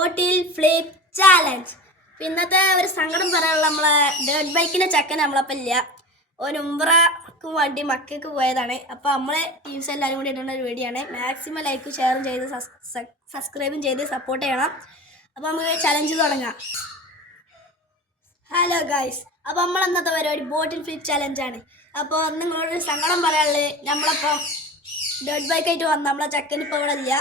ബോട്ടിൽ flip challenge. ഇന്നത്തെ ഒരു സങ്കടം പറയാനുള്ള നമ്മളെ ഡേർട്ട് ബൈക്കിൻ്റെ ചക്കൻ നമ്മളപ്പം ഇല്ല. ഒരു ഉംറക്ക് വേണ്ടി മക്കൾക്ക് പോയതാണ്. അപ്പോൾ നമ്മളെ ടീംസ് എല്ലാവരും കൂടി ഇടുന്ന ഒരു വീഡിയോ ആണ്. മാക്സിമം ലൈക്കും ഷെയറും ചെയ്ത് സബ്സ്ക്രൈബും ചെയ്ത് സപ്പോർട്ട് ചെയ്യണം. അപ്പോൾ നമുക്ക് ചലഞ്ച് തുടങ്ങാം. ഹലോ ഗൈസ്, അപ്പോൾ നമ്മൾ ഇന്നത്തെ പരിപാടി ബോട്ടിൽ ഫ്ലിപ്പ് ചലഞ്ചാണ്. അപ്പോൾ നിങ്ങളോട് സങ്കടം പറയാനുള്ളത്, നമ്മളപ്പം ഡേർട്ട് ബൈക്കായിട്ട് വന്ന നമ്മളെ ചെക്കൻ ഇപ്പോൾ ഇവിടെ ഇല്ല.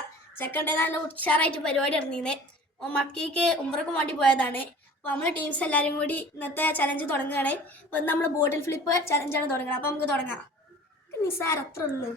ചെക്കൻ്റെ നല്ല ഉഷാറായിട്ട് പരിപാടി ഇറങ്ങിയത്. അപ്പോൾ മക്കിക്ക് ഉംറക്ക് വേണ്ടി പോയതാണ്. അപ്പോൾ നമ്മൾ ടീംസ് എല്ലാവരും കൂടി ഇന്നത്തെ ചലഞ്ച് തുടങ്ങുകയാണ്. അപ്പോൾ നമ്മൾ ബോട്ടിൽ ഫ്ലിപ്പ് ചലഞ്ചാണ് തുടങ്ങുന്നത്. അപ്പോൾ നമുക്ക് തുടങ്ങാം. നിസാർ അത്ര ഉള്ളൂ.